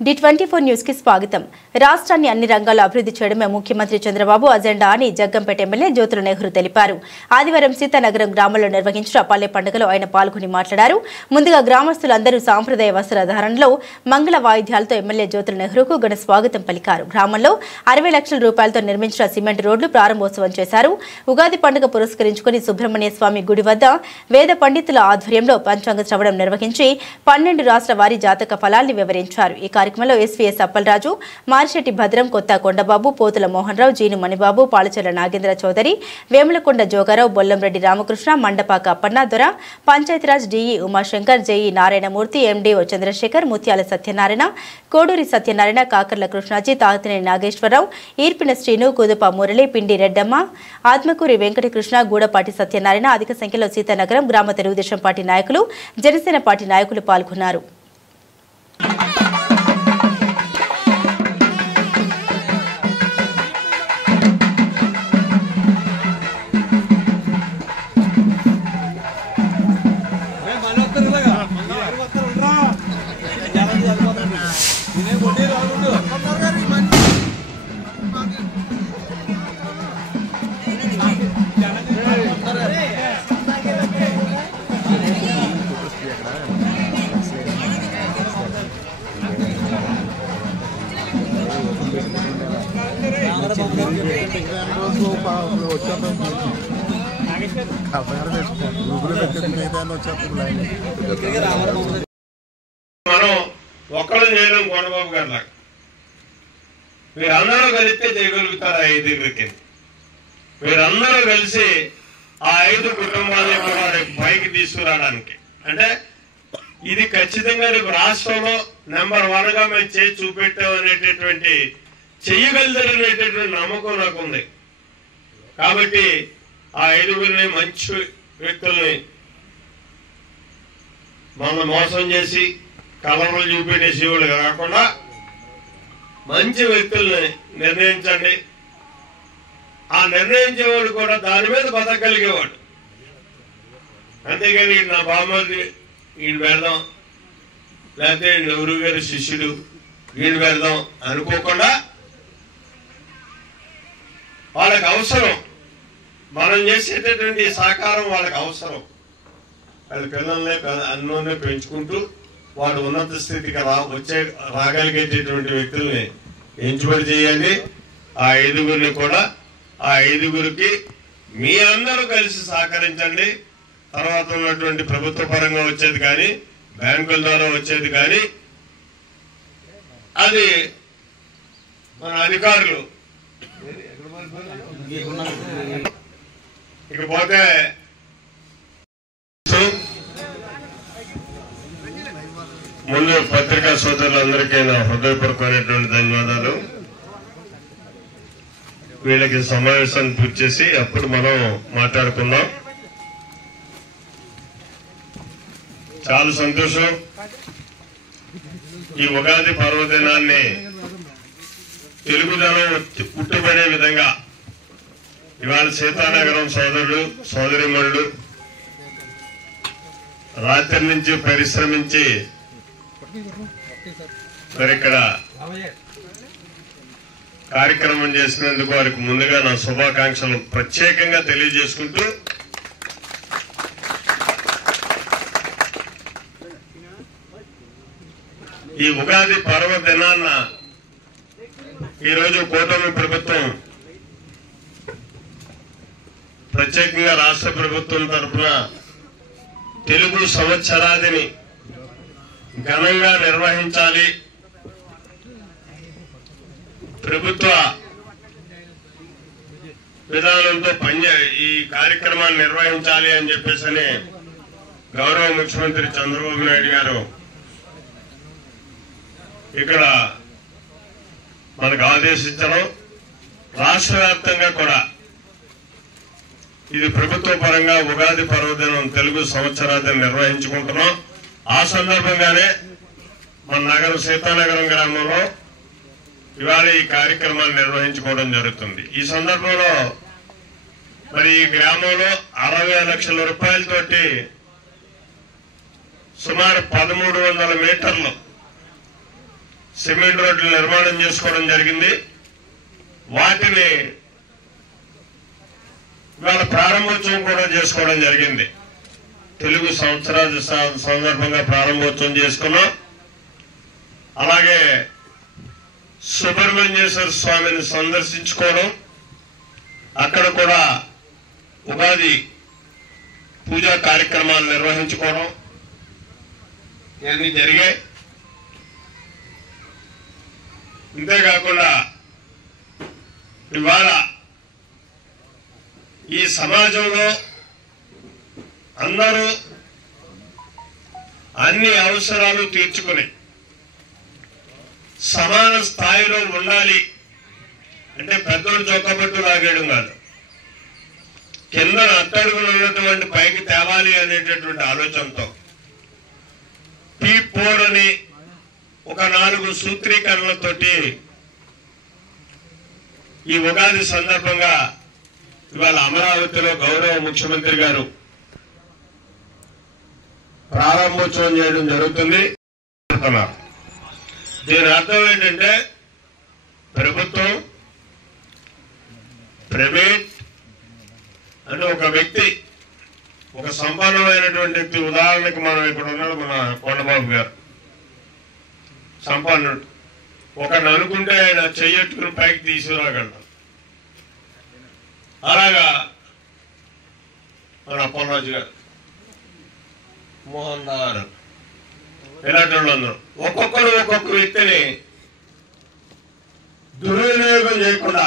D24 news కి స్వాగతం. రాష్ట్రాన్ని అన్ని రంగాల్లో అభివృద్ధి చేయడమే ముఖ్యమంత్రి చంద్రబాబు అజెండా అని జగ్గంపేట ఎమ్మెల్యే జ్యోతుల నెహ్రూ తెలిపారు. ఆదివారం సీతానగరం గ్రామంలో నిర్వహించిన పల్లె పండుగలో ఆయన పాల్గొని మాట్లాడారు. ముందుగా గ్రామస్తులందరూ సాంప్రదాయ వస్త్రధారణలో మంగళ వాయిద్యాలతో ఎమ్మెల్యే జ్యోతుల నెహ్రూకు ఘన స్వాగతం పలికారు. గ్రామంలో 60 లక్షల రూపాయలతో నిర్మించిన సిమెంట్ రోడ్లు ప్రారంభోత్సవం చేశారు. ఉగాది పండుగ పురస్కరించుకుని సుబ్రహ్మణ్య స్వామి గుడి వద్ద వేద పండితుల ఆధ్వర్యంలో పంచాంగ శ్రవణం నిర్వహించి 12 రాష్ట్ర వారి జాతక ఫలాల్ని వివరించారు. ఈ కార్యక్రమంలో ఎస్వీఎస్ అప్పలరాజు, మారిశెట్టి భద్రం, కొత్త కొండబాబు, పోతుల మోహన్ రావు, జీను Manibabu, Palacherla Nagendra Chowdary, Vemulakonda Joga Rao, Bollamreddy Ramakrishna, Mandapaka Appanna Dora, Panchayati Raj DE Umashankar, JE Narayanamurthy, MDO Chandrasekhar, Muthyala Satyanarayana, Koduri Satyanarayana, Kakarla Krishnaji, Tatineni Nageswararao, ఈర్పిన Srinu, కుదుప Murali, పిండి రెడ్డమ్మ, ఆత్మకూరి వెంకటకృష్ణ, గూడపాటి సత్యనారాయణ, అధిక సంఖ్యలో సీతానగరం గ్రామ తెలుగుదేశం పార్టీ నాయకులు, జనసేన పార్టీ నాయకులు పాల్గొన్నారు. మనం ఒక్కళ్ళు చేయడం కొండబాబు గారు లాగా మీరందరూ కలిస్తే చేయగలుగుతారు. 5 మీరందరూ కలిసి ఆ 5 కుటుంబాలని కూడా రేపు పైకి తీసుకురావడానికి, అంటే ఇది ఖచ్చితంగా రేపు రాష్ట్రంలో నెంబర్ 1గా మేము చేసి చూపెట్టామనేటటువంటి చెయ్యగలుగుతారనేటటువంటి నమ్మకం నాకు ఉంది. కాబట్టి ఆ 5 మంచి వ్యక్తుల్ని మనం మోసం చేసి కలర్లు చూపెట్టేసేవాళ్ళు కాకుండా మంచి వ్యక్తుల్ని నిర్ణయించండి. ఆ నిర్ణయించేవాడు కూడా దాని మీద బతకగలిగేవాడు. అంతేగాని నా బామ్మది ఈయన పెడదాం, లేకపోతే నెహ్రూ గారి శిష్యుడు ఈయన పెడదాం అనుకోకుండా వాళ్ళకి అవసరం, మనం చేసేటటువంటి సహకారం వాళ్ళకి అవసరం. వాళ్ళ పిల్లల్ని అన్నోనే పెంచుకుంటూ వాడు ఉన్నత స్థితికి రాగలిగేటటువంటి వ్యక్తుల్ని ఎంచుబడి చేయండి. ఆ 5 కూడా ఆ 5కి మీ అందరూ కలిసి సహకరించండి. తర్వాత ఉన్నటువంటి ప్రభుత్వ పరంగా వచ్చేది కానీ బ్యాంకుల ద్వారా వచ్చేది కానీ అది మన అధికారులు ఇకపోతే ముందు పత్రికా సోదరులందరికీ నా హృదయపూర్వకమైనటువంటి ధన్యవాదాలు. వీళ్ళకి సమావేశాన్ని పూర్తి చేసి అప్పుడు మనం మాట్లాడుకుందాం. చాలా సంతోషం. ఈ ఉగాది పర్వదినాన్ని తెలుగుదనం పుట్టుబడే విధంగా ఇవాళ సీతానగరం సోదరులు సోదరిమణులు రాత్రి నుంచి పరిశ్రమించి మరి ఇక్కడ కార్యక్రమం చేసినందుకు వారికి ముందుగా నా శుభాకాంక్షలు ప్రత్యేకంగా తెలియజేసుకుంటూ ఈ ఉగాది పర్వదినాన్న ఈరోజు కూటమి ప్రభుత్వం ప్రత్యేకంగా రాష్ట్ర ప్రభుత్వం తరఫున తెలుగు సంవత్సరాదిని ఘనంగా నిర్వహించాలి, ప్రభుత్వ విధానంతో ఈ కార్యక్రమాన్ని నిర్వహించాలి అని చెప్పేసి గౌరవ ముఖ్యమంత్రి చంద్రబాబు నాయుడు గారు ఇక్కడ మనకు ఆదేశించడం, రాష్ట్ర వ్యాప్తంగా కూడా ఇది ప్రభుత్వ పరంగా ఉగాది పర్వదినం తెలుగు సంవత్సరాదిని నిర్వహించుకుంటున్నాం. ఆ సందర్భంగానే మన నగరం సీతానగరం గ్రామంలో ఇవాళ ఈ కార్యక్రమాన్ని నిర్వహించుకోవడం జరుగుతుంది. ఈ సందర్భంలో మరి ఈ గ్రామంలో 60 లక్షల రూపాయలతోటి సుమారు 1300 మీటర్లు సిమెంట్ రోడ్లు నిర్మాణం చేసుకోవడం జరిగింది. వాటిని ఇవాళ ప్రారంభోత్సవం కూడా చేసుకోవడం జరిగింది. తెలుగు సంవత్సరాల సందర్భంగా ప్రారంభోత్సవం చేసుకున్నాం. అలాగే సుబ్రహ్మణ్యేశ్వర స్వామిని సందర్శించుకోవడం, అక్కడ కూడా ఉగాది పూజా కార్యక్రమాలు నిర్వహించుకోవడం ఇవన్నీ జరిగాయి. ఇంతేకాకుండా ఇవాళ ఈ సమాజంలో అందరూ అన్ని అవసరాలు తీర్చుకుని సమాన స్థాయిలో ఉండాలి అంటే పెద్దోడు చొక్కబట్టు లాగేయడం కాదు, కింద అట్టడుగులు ఉన్నటువంటి పైకి తేవాలి అనేటటువంటి ఆలోచనతో P4 అని ఒక 4 సూత్రీకరణలతోటి ఈ ఉగాది సందర్భంగా ఇవాళ అమరావతిలో గౌరవ ముఖ్యమంత్రి గారు ప్రారంభోత్సవం చేయడం జరుగుతుంది. దీని అర్థం ఏంటంటే ప్రభుత్వం, ప్రైవేట్ అంటే ఒక వ్యక్తి, ఒక సంపన్నమైనటువంటి వ్యక్తి, ఉదాహరణకి మనం ఇక్కడ ఉన్నాడు మన కొండబాబు గారు, సంపన్నుడు, ఒకరిని అనుకుంటే ఆయన చెయ్యట్టుకుని పైకి తీసుకురాగలరు. అలాగా మన అప్పలరాజు గారు, మోహన్ గారు, ఇలాంటి వాళ్ళందరూ ఒక్కొక్కరు ఒక్కొక్క వ్యక్తిని దుర్వినియోగం చేయకుండా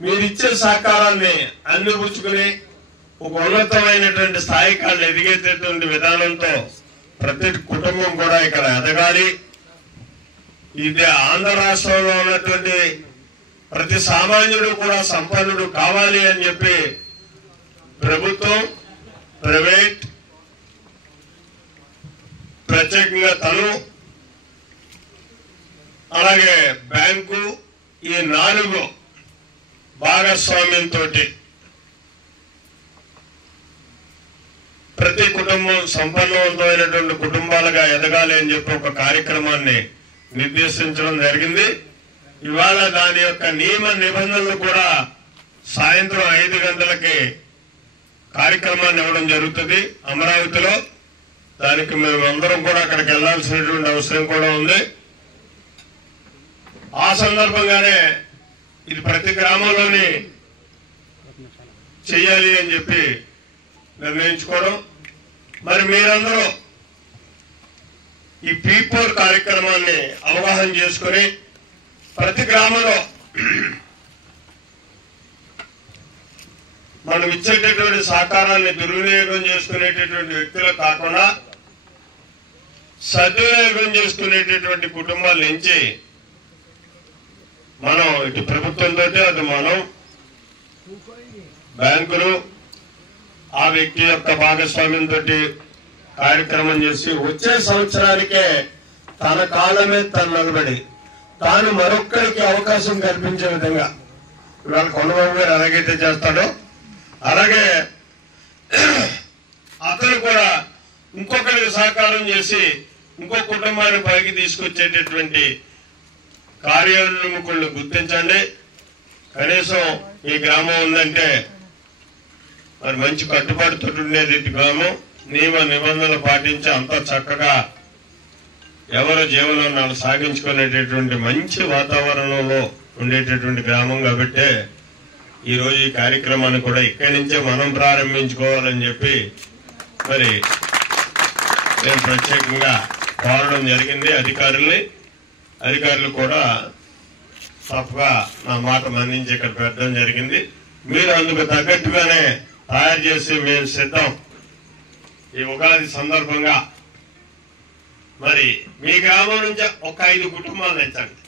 మీరిచ్చే సహకారాన్ని అందిపుచ్చుకుని ఒక ఉన్నతమైనటువంటి స్థాయికి వాళ్ళు ఎదిగేటటువంటి విధానంతో ప్రతి కుటుంబం కూడా ఇక్కడ ఎదగాలి. ఇది ఆంధ్ర రాష్ట్రంలో ఉన్నటువంటి ప్రతి సామాన్యుడు కూడా సంపన్నుడు కావాలి అని చెప్పి ప్రభుత్వం, ప్రైవేట్, ప్రత్యేకంగా తను, అలాగే బ్యాంకు, ఈ 4 భాగస్వామ్యంతో ప్రతి కుటుంబం సంపన్నవంతమైనటువంటి కుటుంబాలుగా ఎదగాలి అని చెప్పి ఒక కార్యక్రమాన్ని నిర్దేశించడం జరిగింది. ఇవాళ దాని యొక్క నియమ నిబంధనలు కూడా సాయంత్రం 5 గంటలకి కార్యక్రమాన్ని ఇవ్వడం జరుగుతుంది అమరావతిలో. దానికి మేము అందరం కూడా అక్కడికి వెళ్లాల్సినటువంటి అవసరం కూడా ఉంది. ఆ సందర్భంగానే ఇది ప్రతి గ్రామంలోని చెయ్యాలి అని చెప్పి నిర్ణయించుకోవడం. మరి మీరందరూ ఈ P4 కార్యక్రమాన్ని అవగాహన చేసుకుని ప్రతి గ్రామంలో మనం ఇచ్చేటటువంటి సహకారాన్ని దుర్వినియోగం చేసుకునేటటువంటి వ్యక్తులు కాకుండా సద్వినియోగం చేసుకునేటటువంటి కుటుంబాల నుంచి మనం ఇటు ప్రభుత్వంతో, అది మనం బ్యాంకులు, ఆ వ్యక్తి యొక్క భాగస్వామ్యంతో కార్యక్రమం చేసి వచ్చే సంవత్సరానికే తన కాలమే తను నిలబడి తాను మరొక్కరికి అవకాశం కల్పించే విధంగా ఇవాళ కొండబాబు గారు ఎలాగైతే చేస్తాడో అలాగే అతను కూడా ఇంకొకరికి సహకారం చేసి ఇంకో కుటుంబాన్ని పైకి తీసుకొచ్చేటటువంటి కార్యోన్ముఖులను గుర్తించండి. కనీసం ఈ గ్రామం ఉందంటే మరి మంచి కట్టుబాటుతో ఉండేది గ్రామం, నియమ నిబంధనలు పాటించి అంత చక్కగా ఎవరు జీవనాన్ని సాగించుకునేటటువంటి మంచి వాతావరణంలో ఉండేటటువంటి గ్రామం కాబట్టి ఈ రోజు ఈ కార్యక్రమాన్ని కూడా ఇక్కడి నుంచే మనం ప్రారంభించుకోవాలని చెప్పి మరి నేను ప్రత్యేకంగా కోరడం జరిగింది అధికారుల్ని. అధికారులు కూడా తప్పగా నా మాట మన్నించి ఇక్కడ పెట్టడం జరిగింది. మీరు అందుకు తగ్గట్టుగానే తయారు చేసి మేము సిద్ధం. ఈ ఉగాది సందర్భంగా మరి మీ గ్రామం నుంచి ఒక 5 కుటుంబాలు తెచ్చండి.